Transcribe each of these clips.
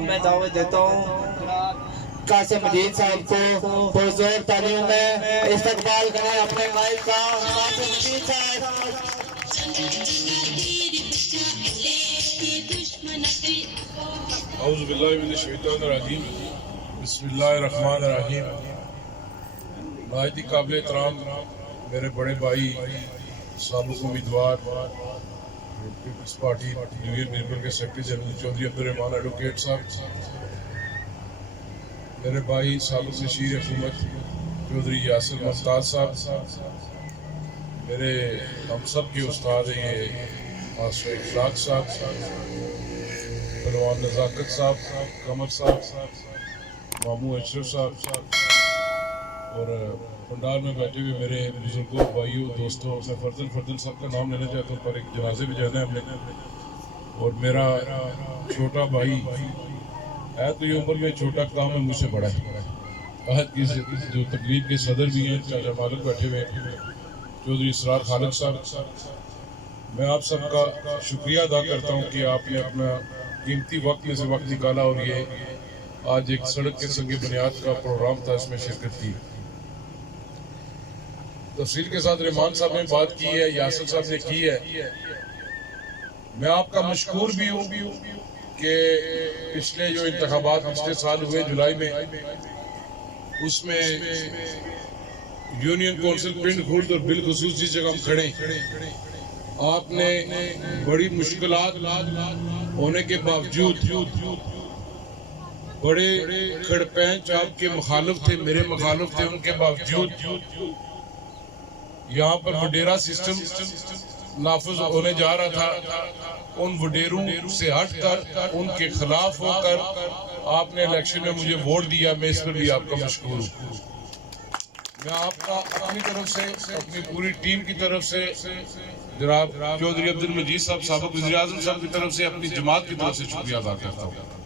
اب میں دعوت دیتا ہوں قاسم مجید صاحب کو پرزور تعلیم میں استقبال کریں اپنے قائد کا قاسم مجید صاحب. اعوذ باللہ من الشیطان الرجیم بسم اللہ الرحمن الرحیم. نہایت ہی قابل احترام میرے بڑے بھائی سابق امیدوار پیپلز پارٹی یونین مرپور کے secretary general Chaudhry Abdul Rahman advocate صاحب، میرے بھائی سابق شیر حکومت چودھری یاسر ممتاز صاحب، میرے ہم سب کے استاد ہیں یہ ماسٹر اخلاق صاحب، پہلوان نزاکت صاحب، قمر صاحب، ماموں اشرف صاحب، اور پنڈال میں بیٹھے ہوئے میرے بزرگوں، بھائیوں، دوستوں، میں فردن سب کا نام لینا چاہتا ہوں پر ایک جنازے بھی جانا ہے ہم نے. اور میرا چھوٹا بھائی ہے تو یہ عمر میں چھوٹا کام ہے مجھ سے بڑا ہے. آج کی جو تقریب کے صدر بھی ہیں چاچا مالک بیٹھے ہوئے چودھری اسرار خالد صاحب، میں آپ سب کا شکریہ ادا کرتا ہوں کہ آپ نے اپنا قیمتی وقت میں سے وقت نکالا اور یہ آج ایک سڑک کے سنگ بنیاد کا پروگرام تھا، اس میں شرکت کی. تفصیل کے ساتھ رحمان صاحب نے بات کی ہے، یاسر صاحب نے کی ہے. میں آپ کا مشکور بھی ہوں کہ پچھلے جو انتخابات پچھلے سال ہوئے جولائی میں، اس میں یونین کونسل پنڈ خورد اور بالخصوص جس جگہ ہم کھڑے آپ نے بڑی مشکلات ہونے کے باوجود، بڑے کھڑپینچ آپ کے مخالف تھے، میرے مخالف تھے، ان کے باوجود یہاں پر وڈیرا سسٹم نافذ ہونے جا رہا تھا. ان وڈیروں سے ہٹ کر ان کے خلاف ہو کر آپ نے الیکشن میں مجھے ووٹ دیا. میں اس پر بھی آپ کا مشکور ہوں. میں آپ کا اپنی طرف سے، اپنی پوری ٹیم کی طرف سے، جناب چودھری عبدالمجید صاحب سابق وزیر اعظم صاحب کی طرف سے، اپنی جماعت کی طرف سے شکریہ ادا کرتا ہوں.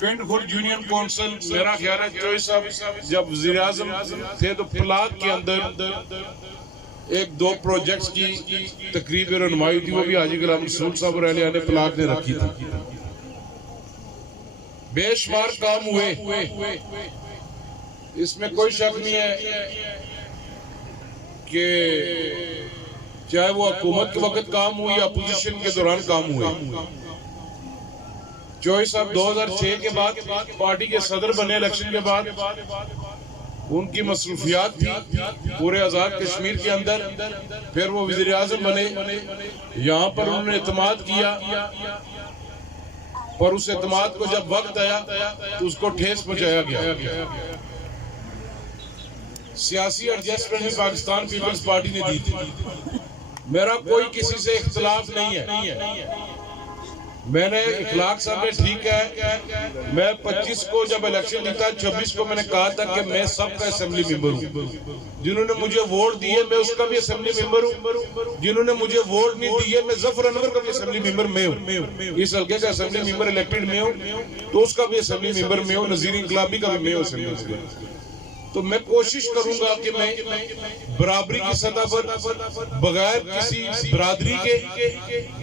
پنڈ خورد یونین کونسل، میرا خیال ہے چوئی صاحب جب وزیر اعظم تھے تو پلاک کے اندر ایک دو پروجیکٹس کی تقریب رونمائی تھی، وہ بھی حاجی غلام رسول صاحب اور اہلیہ نے پلاک نے رکھی تھی. بے شمار کام ہوئے، اس میں کوئی شک نہیں ہے کہ چاہے وہ حکومت کے وقت کام ہوئی یا اپوزیشن کے دوران کام ہوئے. چوئی صاحب 2006 کے بعد پارٹی کے صدر بنے، الیکشن کے بعد ان کی مصروفیات تھی پورے آزاد کشمیر کے اندر. پھر وہ وزیر اعظم بنے، یہاں پر انہوں نے اعتماد کیا، پر اس اعتماد کو جب وقت آیا تو اس کو ٹھیس پہنچایا گیا. سیاسی ایڈجسٹمنٹ بھی پاکستان پیپلز پارٹی نے دی تھی. میرا کوئی کسی سے اختلاف نہیں ہے. میں نے اخلاق صاحب نے ٹھیک ہے، میں 25 کو جب الیکشن جیتا، 26 کو میں نے کہا تھا کہ میں سب کا اسمبلی ممبر ہوں. جنہوں نے مجھے ووٹ دیے میں اس کا بھی اسمبلی ممبر ہوں، جنہوں نے مجھے ووٹ نہیں دیے میں ظفر انور کا بھی اسمبلی ممبر میں ہوں، اس حلقے کا اسمبلی ممبر الیکٹڈ میں ہوں تو اس کا بھی اسمبلی ممبر میں ہوں، نذیر انقلابی کا بھی میں ہوں اسمبلی ممبر. تو میں کوشش کروں گا کہ میں برابری کی سطح پر بغیر کسی برادری کے،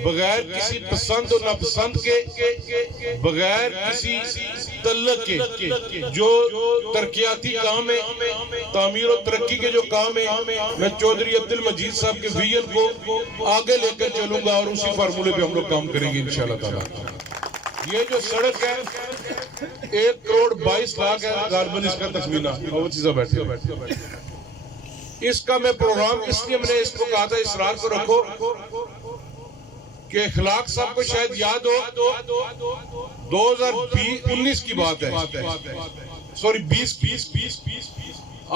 بغیر کسی پسند و ناپسند کے، بغیر کسی تعلق کے جو ترقیاتی کام ہے، تعمیر و ترقی کے جو کام ہے، میں چودھری عبدالمجید صاحب کے ویژن کو آگے لے کر چلوں گا اور اسی فارمولے پہ ہم لوگ کام کریں گے انشاءاللہ تعالیٰ. یہ جو سڑک ہے 1,22,00,000 ہے غالباً اس کا تخمینہ، اور وہ چیزیں بیٹھے اس کا میں پروگرام اس لیے میں نے اس کو کہا تھا اس رات کو رکھو کہ اخلاق صاحب کو شاید یاد ہو 2019 کی بات ہے، سوری 20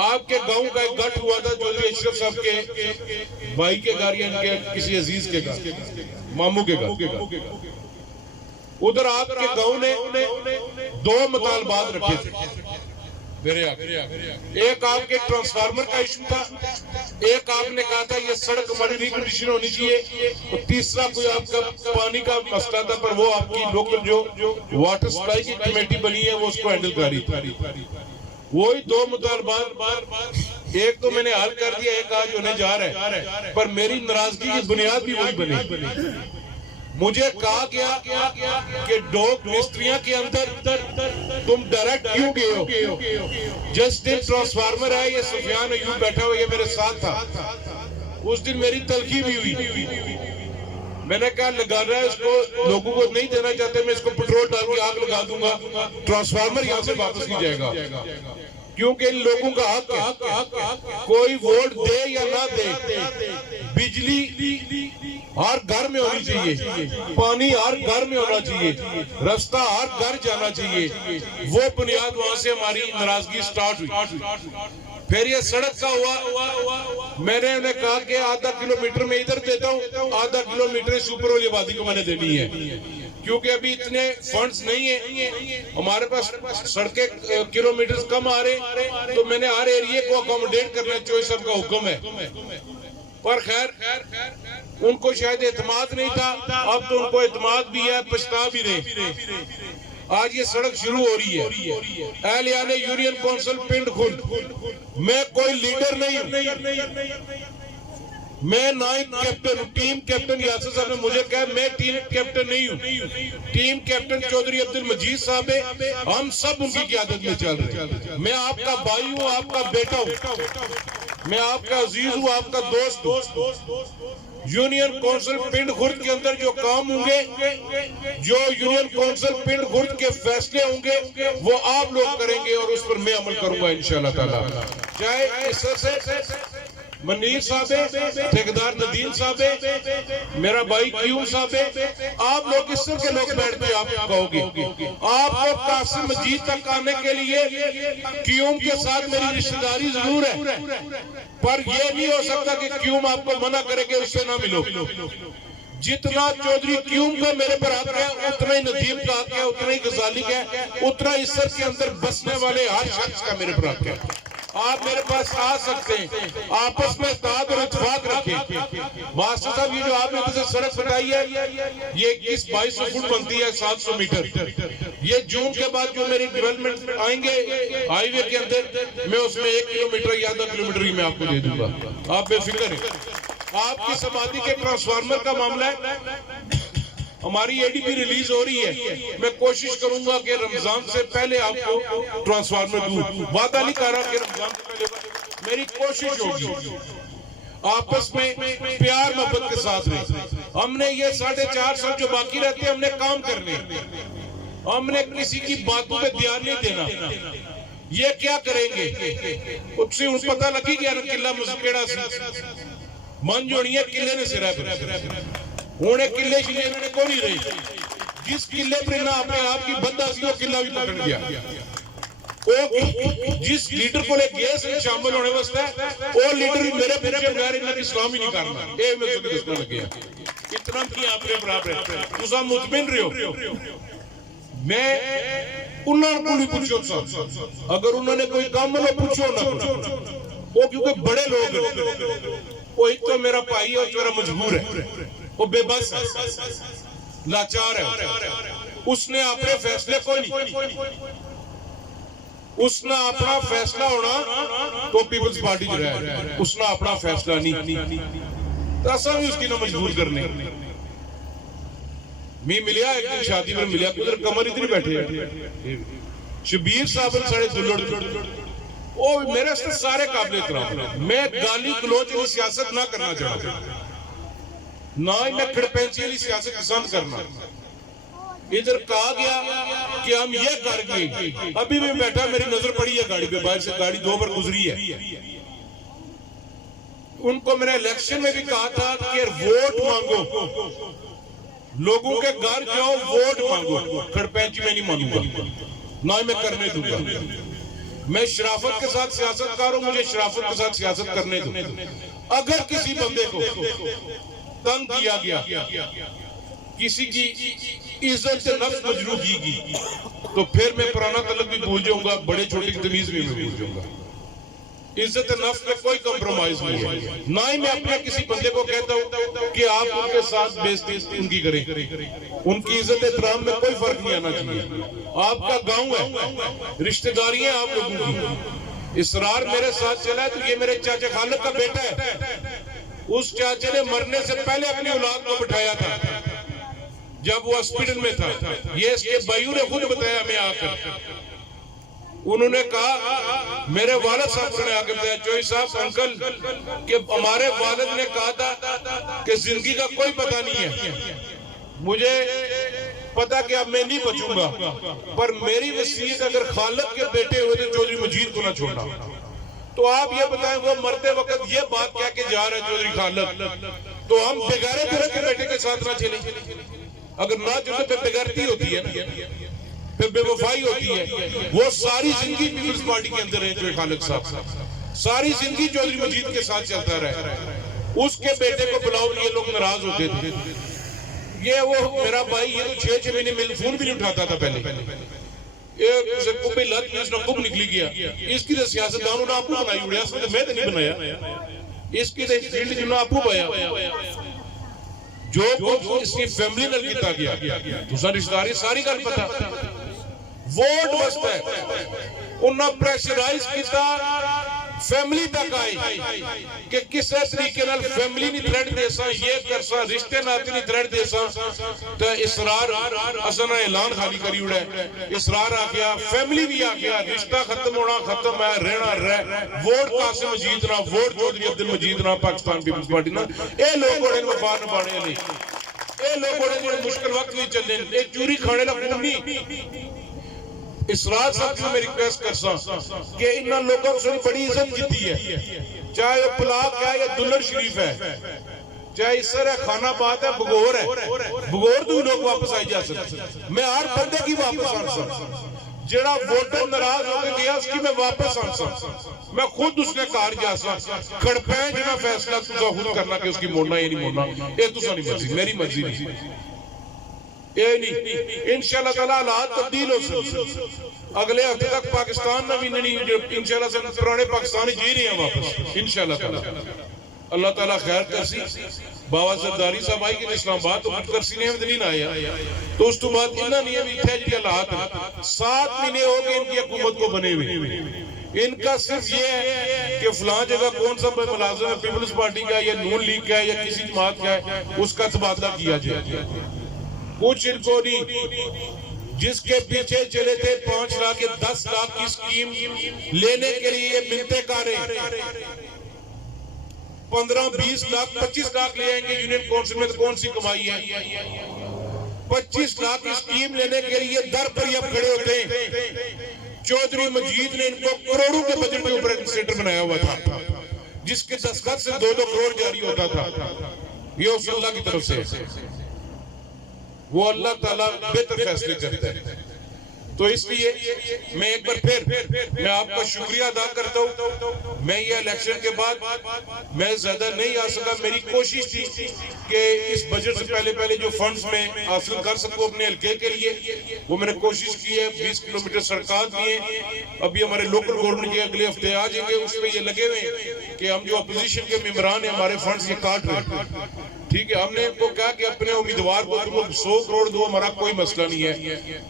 آپ کے گاؤں کا ایک گھٹ ہوا تھا چودھری اشرف صاحب کے بھائی کے گھر یا ان کے کسی عزیز کے گھر، ماموں کے گھر. ادھر آپ کے گاؤں نے 2 مطالبات رکھے تھے میرے آگے. ایک آپ کے ٹرانسفارمر کا ایشو تھا، ایک آپ نے کہا تھا یہ سڑک ہماری ریکنڈیشن ہونی چاہیے، اور تیسرا کوئی آپ کا پانی کا مسئلہ تھا، پر وہ آپ کی لوکل جو واٹر سپلائی کی کمیٹی بنی ہے وہ اس کو ہینڈل کر رہی تھی. وہی 2 مطالبات ایک تو میں نے حل کر دیا، ایک آج ہونے جا رہا ہے، پر میری ناراضگی کی بنیاد بھی وہی بنے. مجھے کہا گیا کہ ڈوک مستریاں کے اندر تم ڈائریکٹ کیوں گئے ہو؟ جس دن ٹرانسفارمر ہے یہ سفیان ایوب بیٹھا ہوا یہ میرے ساتھ تھا، اس دن میری تلخی بھی ہوئی، میں نے کہا لگانا ہے اس کو، لوگوں کو نہیں دینا چاہتے، میں اس کو پٹرول ڈال کے آگ لگا دوں گا، ٹرانسفارمر یہاں سے واپس نہیں جائے گا، کیونکہ ان لوگوں کا حق ہے، کوئی ووٹ دے یا نہ دے، بجلی ہر گھر میں ہونی چاہیے، پانی ہر گھر میں ہونا چاہیے، رستہ ہر گھر جانا چاہیے، وہ بنیاد وہاں سے ہماری ناراضگی سٹارٹ ہوئی۔ پھر یہ سڑک کا ہوا، میں نے انہیں کہا کہ آدھا کلومیٹر میں ادھر دیتا ہوں، آدھا کلومیٹر سپر والی آبادی کو میں نے دینی ہے، کیونکہ ابھی اتنے فنڈز نہیں ہیں ہمارے پاس، سڑکیں کلومیٹرز کم آ رہے، تو میں نے ہر ایریے کو اکوموڈیٹ کرنا چوہے صاحب کا حکم ہے، پر خیر ان کو شاید اعتماد نہیں تھا، اب تو ان کو اعتماد بھی ہے، پچھتا بھی رہے۔ آج یہ سڑک شروع ہو رہی ہے، اہلیان یونین کونسل پنڈ خرد، میں کوئی لیڈر نہیں ہوں، میں نائب کیپٹن ہوں، ٹیم کیپٹن یاسر صاحب نے مجھے کہا میں ٹیم کیپٹن نہیں ہوں، ٹیم کیپٹن چودھری عبدالمجید صاحب ہے، ہم سب ان کی قیادت میں چل رہے ہیں، میں آپ کا بھائی ہوں، آپ کا بیٹا ہوں، میں آپ کا عزیز ہوں، آپ کا دوست ہوں۔ یونین کونسل پنڈ خرد کے اندر جو کام ہوں گے، جو یونین کونسل پنڈ خرد کے فیصلے ہوں گے وہ آپ لوگ کریں گے، اور اس پر میں عمل کروں گا انشاءاللہ تعالی، چاہے اس سے منیر صاحب ہے، ٹھیکیدار ندیم صاحب ہے، میرا بھائی کیوم صاحب ہے، آپ لوگ اس طرح کے لوگ بیٹھ کے آپ کہو گے، آپ کو قاسم مجید تک آنے کے لیے کیوم کے ساتھ میری رشتہ داری ضرور ہے، پر یہ نہیں ہو سکتا کہ کیوم آپ کو منع کرے کہ اس سے نہ ملو۔ جتنا چودھری کیوم کا میرے پر حق ہے، اتنا ہی ندیم کا حق ہے، اتنا ہی غزالی کا ہے، اتنا ہی سر کے اندر بسنے والے ہر شخص کا میرے پر حق ہے۔ آپ میرے پاس آ سکتے ہیں، آپس میں اتحاد اور اتفاق رکھیں۔ ماسٹر صاحب یہ جو آپ نے مجھے سڑک بتائی ہے، یہ 21-2200 فٹ بنتی ہے، 700 میٹر، یہ جون کے بعد جو میری ڈیولپمنٹ آئیں گے ہائی وے کے اندر، میں اس میں 1 کلومیٹر یا آدھا کلومیٹر ہی میں آپ کو دے دوں گا، آپ بے فکر ہیں۔ آپ کی سمادی کے ٹرانسفارمر کا معاملہ ہے، ہماری اے ڈی پی ریلیز ہو رہی ہے، میں کوشش کروں گا کہ رمضان سے پہلے آپ کو ٹرانسفارمر دوں، وعدہ نہیں کر رہا کہ رمضان سے پہلے، میری کوشش ہوگی۔ آپس میں پیار محبت کے ساتھ رہے، ہم نے یہ 4.5 سال جو باقی رہتے ہم نے کام کرنے، ہم نے کسی کی باتوں پہ دھیان نہیں دینا۔ یہ کیا کریں گے اس سے پتہ لگی گیا قلعہ مزکیڑا سی من جوڑی ہے قلعے نے سرہ پر ہونے قلعے شلے میں کو نہیں رہی، جس قلعے پر نہ اپنے آپ کی بندہ سی وہ قلعہ بھی پکڑ گیا، جس لیڈر کو لے گئے سے شامل ہونے واسطے وہ لیڈر میرے پوچھے بغیر انہوں نے اسلام ہی نہیں کرنا، اے میں سکتے دسنا لگیا اتنا کی آپ نے برابر ہے، تُسا مطمئن رہے ہو۔ میں انہوں کو نہیں پوچھو سا، اگر انہوں نے کوئی کام میں پوچھو نہ پوچھو، وہ کیونکہ بڑے لوگ ہیں، وہ ایک تو میرا بھائی ہے اور میرا مجبور ہے، وہ بے بس ہے، لاچار ہے، اس نے اپنے فیصلے کو نہیں، اس نے اپنا فیصلہ ہونا تو پیپلز پارٹی جو ہے اس نے اپنا فیصلہ نہیں، تو ایسا بھی اس کی نہ مجبور کرنے۔ میں ملیا ایک دن شادی میں ملیا، کدھر کمر ادھر بیٹھے ہیں شبیر صاحب سارے دلڑ، وہ میرے سے سارے قابل احترام، میں گالی گلوچ کی سیاست نہ کرنا چاہتا، نہ ہی میں کھڑپینچی والی سیاست پسند کرنا۔ ادھر کہا گیا کہ ہم یہ کر گئے، ابھی بھی بیٹھا میری نظر پڑی ہے گاڑی پہ، باہر سے گاڑی 2 بار گزری ہے۔ ان کو میں نے الیکشن میں بھی کہا تھا کہ ووٹ مانگو، لوگوں کے گھر جاؤ ووٹ مانگو، کھڑپینچی میں نہیں مانوں گا، نہ ہی میں کرنے دوں گا۔ میں شرافت کے ساتھ سیاست کر رہا ہوں، مجھے شرافت کے ساتھ سیاست کرنے دوں۔ اگر کسی بندے کو تنگ کیا گیا، کسی کی عزت سے نفس مجروح کی گئی، تو پھر میں پرانا تعلق بھی بھول جاؤں گا، بڑے چھوٹے کی تمیز بھی میں بھول جاؤں گا۔ عزت نفس میں کوئی کمپرومائز نہیں ہے، نہ ہی میں اپنے کسی بندے کو کہتا ہوں کہ آپ ان کے ساتھ بےعزتی ان کی کریں، ان کی عزت احترام میں کوئی فرق نہیں آنا چاہیے۔ آپ کا گاؤں ہے، رشتہ داری ہیں آپ لوگوں کی، اسرار میرے ساتھ چلا ہے تو یہ میرے چاچا خالد کا بیٹا ہے، اس چاچے نے مرنے سے پہلے اپنی اولاد کو بٹھایا تھا جب وہ ہاسپٹل میں تھا. یہ اس کے بھائیوں نے خود بتایا ہمیں آ کر. انہوں نے کہا میرے والد صاحب نے آ کے بتایا چوہی صاحب انکل کہ ہمارے والد نے کہا تھا کہ زندگی کا کوئی پتہ نہیں ہے, مجھے پتا کہ اب میں نہیں بچوں گا, پر میری وصیت اگر خالد کے بیٹے ہوئے تو چودھری مجید کو نہ چھوڑنا. تو آپ یہ بتائیں وہ مرتے وقت یہ بات کہہ کے جا رہے ہیں چودھری خالد, تو ہم بغیر کے بیٹے کے ساتھ نہ چلیں. اگر نہ چلے پھر بغیرتی ہوتی ہے نا, پھر بے وفائی ہوتی ہے. وہ ساری زندگی پیپلز پارٹی کے اندر ہے چودھری خالد صاحب, ساری زندگی چودھری مجید کے ساتھ چلتا رہا. اس کے بیٹے کو بلاؤ یہ لوگ ناراض ہوتے تھے. یہ وہ میرا بھائی یہ تو 6 مہینے میں فون بھی نہیں اٹھاتا تھا پہلے. اسے کبھی لت اس نے کب نکلی گیا. اس کی تو سیاست دانوں نے آپو بنائی ہوئی ہے, اس میں تو نہیں بنایا. اس کی تو فیلڈ جنہوں نے آپو بایا جو کچھ اس کی فیملی نل کیتا گیا تو ساری رشتہ داری ساری گل پتا. ووٹ وسط ہے انہاں پریشرائز کیتا فیملی تک آئی کہ کس طریقے نال فیملی نہیں تھریٹ دے سا, یہ کر سا, رشتے ناتے نہیں تھریٹ دے سا. تو اسرار اسنا اعلان خالی کری اڑا ہے. اسرار آ گیا, فیملی بھی آ گیا, رشتہ ختم ہونا ختم ہے, رہنا رہ. ووٹ قاسم مجید نہ, ووٹ چودھری عبد المجید نہ, پاکستان پیپلز پارٹی نہ. اے لوگ بڑے وفا نبھانے والے, اے لوگ بڑے مشکل وقت بھی چلے, اے چوری کھانے لگ نہیں. اسرار صاحب جو میں ریکویسٹ کرسا کہ انہاں لوگوں سے بڑی عزت جیتی ہے, چاہے وہ پلاک ہے یا دلر شریف ہے, چاہے اس طرح خانہ بات ہے, بگور ہے, بگور تو لوگ واپس آئی جا سکتے. میں ہر بندے کی واپس آنسا, جڑا ووٹر ناراض ہو کے گیا اس کی میں واپس آنسا. میں خود اس نے کار جاسا کھڑپیں جنا فیصلہ تجھا خود کرنا کہ اس کی موڑنا یا نہیں موڑنا, یہ تو سانی مرضی, میری مرضی نہیں. یہ نہیں, انشاءاللہ تعالیٰ حالات تبدیل ہو سکتے. اگلے ہفتے تک پاکستان نہ بھی نہیں, انشاءاللہ سے پرانے پاکستانی جی رہے ہیں واپس انشاءاللہ تعالیٰ. اللہ تعالیٰ خیر کرسی. بابا زرداری صاحب آئی کہ اسلام آباد تو کچھ کرسی نہیں ہم نہیں آیا, تو اس تو بات انہا نہیں ہے بھی تھے جی حالات 7 مہینے ہو گئے ان کی حکومت کو بنے ہوئے. ان کا صرف یہ ہے کہ فلاں جگہ کون سا ملازم ہے پیپلز پارٹی کا یا نون لیگ کا یا کسی جماعت کا ہے, اس کا تبادلہ کیا جائے. کچھ ان کو نہیں, جس کے پیچھے چلے تھے 5 لاکھ 10 لاکھ کی سکیم لینے کے لیے ملتے کارے 15-20 لاکھ 25 لاکھ لے آئیں گے یونین کونسل میں, تو کون سی کمائی ہے. 25 لاکھ کی سکیم لینے کے لیے در پر یہ کھڑے ہوتے ہیں. چودھری مجید نے ان کو کروڑوں کے بجٹ کے اوپر ایک سینٹر بنایا ہوا تھا جس کے دستخط سے 2-2 کروڑ جاری ہوتا تھا. یہ اس اللہ کی طرف سے, وہ اللہ تعالیٰ بہتر فیصلے کرتا ہے. تو اس لیے میں ایک بار پھر میں آپ کا شکریہ ادا کرتا ہوں. میں یہ الیکشن کے بعد میں زیادہ نہیں آ سکا. میری کوشش تھی کہ اس بجٹ سے پہلے جو فنڈز میں حاصل کر سکوں اپنے حلقے کے لیے, وہ میں نے کوشش کی ہے. 20 کلومیٹر سڑکات بھی ہیں. ابھی ہمارے لوکل گورنمنٹ کے اگلے ہفتے آ جائیں گے, اس پہ یہ لگے ہوئے ہیں کہ ہم جو اپوزیشن کے ممبران ہیں ہمارے فنڈز یہ کاٹ رہے ہیں. ٹھیک ہے, ہم نے ان کو کہا کہ اپنے امیدوار کو 100 کروڑ دو, ہمارا کوئی مسئلہ نہیں ہے,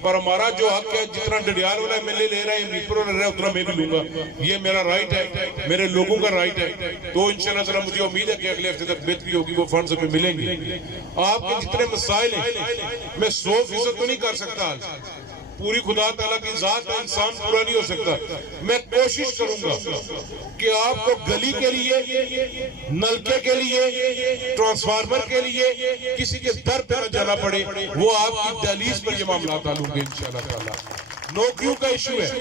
پر ہمارا جو حق ہے جتنا ڈڈیال والا ایم ایل اے لے رہا ہے, میپر والا لے رہا ہے, اتنا میں بھی لوں گا. یہ میرا رائٹ ہے, میرے لوگوں کا رائٹ ہے. تو انشاءاللہ تعالیٰ مجھے امید ہے کہ اگلے ہفتے تک بہتری ہوگی, وہ فنڈز ہمیں ملیں گے. آپ کے جتنے مسائل ہیں میں 100% تو نہیں کر سکتا, پوری خدا تعالیٰ کی ذات ہے, انسان پورا نہیں ہو سکتا. میں کوشش کروں گا کہ آپ کو گلی کے لیے, نلکے کے لیے, ٹرانسفارمر کے لیے کسی کے در پہ نہ جانا پڑے. وہ آپ کی دہلیز پر یہ معاملات حل ہوں گے انشاءاللہ تعالیٰ. نوکریوں کا ایشو ہے,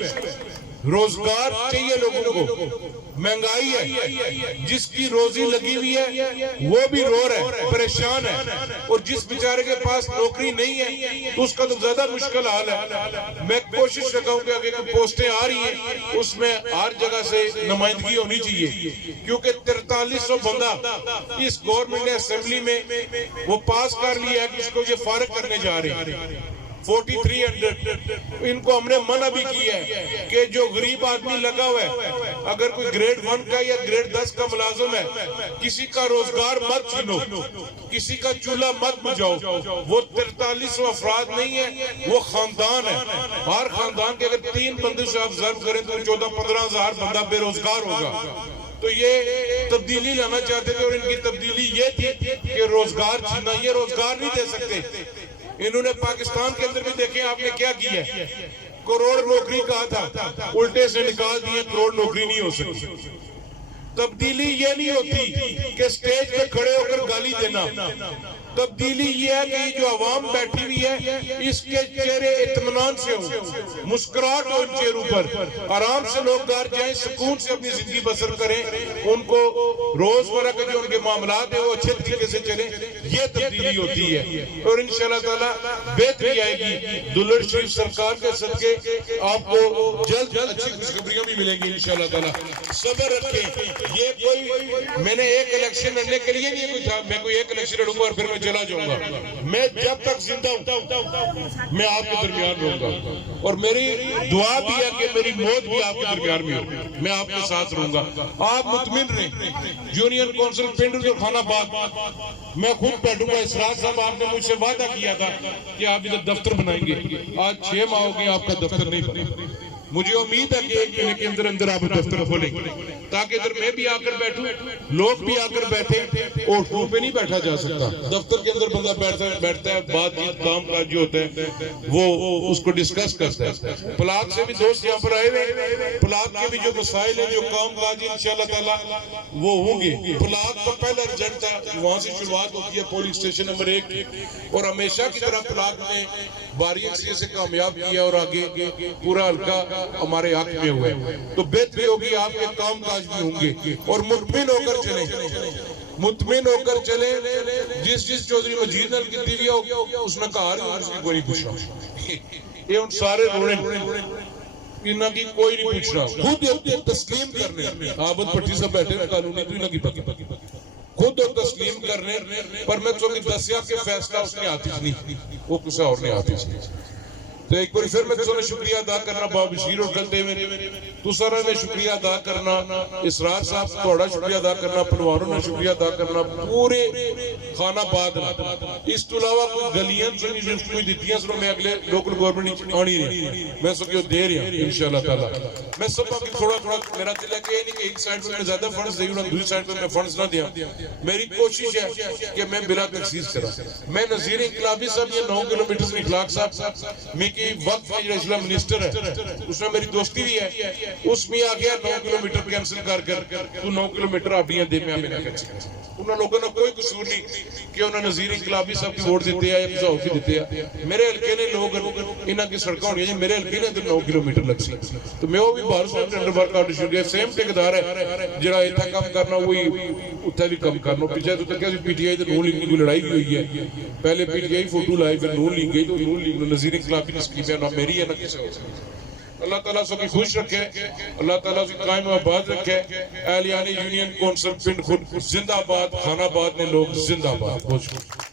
روزگار چاہیے لوگوں کو, مہنگائی ہے, جس کی روزی لگی ہوئی ہے وہ بھی رو رہا ہے, پریشان ہے, اور جس بیچارے کے پاس نوکری نہیں ہے تو اس کا تو زیادہ مشکل حال ہے. میں کوشش رکھا ہوں کہ اگر کوئی پوسٹیں آ رہی ہیں اس میں ہر جگہ سے نمائندگی ہونی چاہیے, کیونکہ 4300 بندہ اس گورنمنٹ نے اسمبلی میں وہ پاس کر لیا ہے کہ اس کو یہ فارغ کرنے جا رہے ہیں. 4300 ان کو ہم نے منع بھی کیا ہے کہ جو غریب آدمی لگا ہوا ہے, اگر کوئی گریڈ 1 کا یا گریڈ 10 کا ملازم ہے, کسی کا روزگار مت چھینو, کسی کا چولہا مت بجھاؤ. وہ 4300 افراد نہیں ہے, وہ خاندان ہے. ہر خاندان کے اگر 3 بندے سے آپ ضرب کریں تو 14-15 ہزار بندہ بے روزگار ہوگا. تو یہ تبدیلی لانا چاہتے تھے, اور ان کی تبدیلی یہ تھی کہ روزگار چھینا. یہ روزگار نہیں دے سکتے. انہوں نے پاکستان کے اندر بھی دیکھیں آپ نے کیا کیا ہے, کروڑ نوکری کہا تھا, الٹے سے نکال دیے, کروڑ نوکری نہیں ہو سکتی. تبدیلی یہ نہیں ہوتی کہ سٹیج پہ کھڑے ہو کر گالی دینا, تبدیلی یہ ہے کہ جو عوام بیٹھی ہوئی ہے اس کے چہرے اطمینان سے ہوں, مسکراہٹ ہو ان چہروں پر, آرام سے لوگ گھر جائیں, سکون سے اپنی زندگی بسر کریں, ان کو روزمرہ کے جو ان کے معاملات ہیں وہ اچھے طریقے سے چلیں. یہ تبدیلی ہوتی ہے اور انشاءاللہ تعالی بہتری آئے گی. دلہر شریف سرکار کے صدقے آپ کو جلد اچھی خوشخبریاں بھی ملیں گی انشاءاللہ تعالی. صبر رکھیں. یہ کوئی میں نے ایک الیکشن لڑنے کے لیے نہیں کوئی تھا, میں کوئی ایک الیکشن لڑوں گا اور پھر میں چلا جاؤں گا. میں جب تک زندہ ہوں میں آپ کے درمیان رہوں گا, اور میری دعا بھی ہے کہ میری موت بھی آپ کے درمیان میں ہو, میں آپ کے ساتھ رہوں گا. آپ مطمئن رہیں. یونین کونسل پنڈ اور خان آباد میں خود بیٹھوں گا. اسرار صاحب آپ نے مجھ سے وعدہ کیا تھا کہ آپ ادھر دفتر بنائیں گے, آج 6 ماہ ہو گئے آپ کا دفتر نہیں بنا. مجھے امید ہے کہ ایک مہینے کے اندر اندر آپ دفتر کھولیں گے تاکہ ادھر میں بھی آ کر بیٹھوں, لوگ بھی آ کر بیٹھیں. اور ٹور پہ نہیں بیٹھا جا سکتا, دفتر کے اندر بندہ بیٹھتا ہے, بات چیت کام کاج جو ہوتا ہے وہ اس کو ڈسکس کرتا ہے. پلاک سے بھی دوست یہاں پر آئے ہوئے, پلاک کے بھی جو مسائل ہیں, جو کام کاج انشاءاللہ تعالی وہ ہوں گے. پلاک کا پہلا رجنٹ تھا, وہاں سے شروعات ہوتی ہے پولنگ سٹیشن نمبر 1, اور ہمیشہ کی طرح پلاک نے باریکی سے کامیاب کیا اور آگے پورا حلقہ ہمارے حق میں ہوئے. تو بہتری ہوگی, آپ کے کام کاج بھی ہوں گے, اور مطمئن ہو کر چلیں, مطمئن ہو کر چلیں. جس چودھری مجید نال کی دیوی ہو اس نے کہا رہی اس کی کوئی نہیں پوچھنا, یہ ان سارے رونے انہاں کی کوئی نہیں پوچھنا. خود تسلیم کرنے, عابد پٹھی سے بیٹھے قانونی تو انہاں کی پکی خود تسلیم کرنے پر میں تو دسیا کہ فیصلہ اس نے آتی نہیں, وہ کسا اور نہیں آتی نہیں. تو ایک بار پھر میں تساں شکریہ ادا کرنا بابا بشیر اور گلتے میں تساں نے شکریہ ادا کرنا, اسرار صاحب تھوڑا شکریہ ادا کرنا, پنواروں نے شکریہ ادا کرنا, پورے خانہ آباد. اس تو علاوہ کوئی گلیاں کوئی دیتیاں سنو میں اگلے لوکل گورنمنٹ آنی رہی, میں سو کیوں دے رہا ہوں انشاءاللہ تعالی. میں سب کی تھوڑا میرا دل ہے کہ نہیں کہ ایک سائڈ پر میں زیادہ فنڈز دے ہوں, دوسری سائڈ پر میں فنڈز نہ دیا. میری کوشش ہے کہ میں بلا تخصیص کرا. میں نظیر انقلابی صاحب یہ 9 کلومیٹر سے اخلاق صاحب میں کی وقت میں جو اسلام منسٹر ہے اس میں میری دوستی بھی ہے, اس میں آ گیا 9 کلومیٹر کینسل کر تو 9 کلومیٹر آبیاں دے میں آمینہ کر چکا. انہوں لوگوں نے کوئی قصور نہیں کہ انہوں نے نظیر انقلابی صاحب کی ووٹ دیتے ہیں یا کسا ہوفی دیتے ہیں. میرے حلقے نے لوگ انہاں کی سڑکاں ہونی ہیں, میرے حلقے نے اندر 9 کلومیٹر لگ سی. تو میں وہ بھی باہر صاحب انڈر ورک آؤٹ شروع کیا, سیم ٹھیکیدار ہے جڑا اتنا کام کرنا وہی اتنا بھی کم کرنا. پیچھے تو کیا پی ٹی آئی تو نون لیگ کی لڑائی بھی ہوئی ہے, پہلے پی ٹی آئی فوٹو لائے پھر نون لیگ گئی, تو نون لیگ نظیر انقلابی نے اسکیم ہے, نہ میری ہے نہ کسی اور. اللہ تعالیٰ سب کی خوش رکھے, اللہ تعالیٰ سے قائم آباد رکھے. اہلیان یونین کونسل پنڈ خود زندہ آباد, خان آباد نے لوگ زندہ آباد. بہت شکریہ.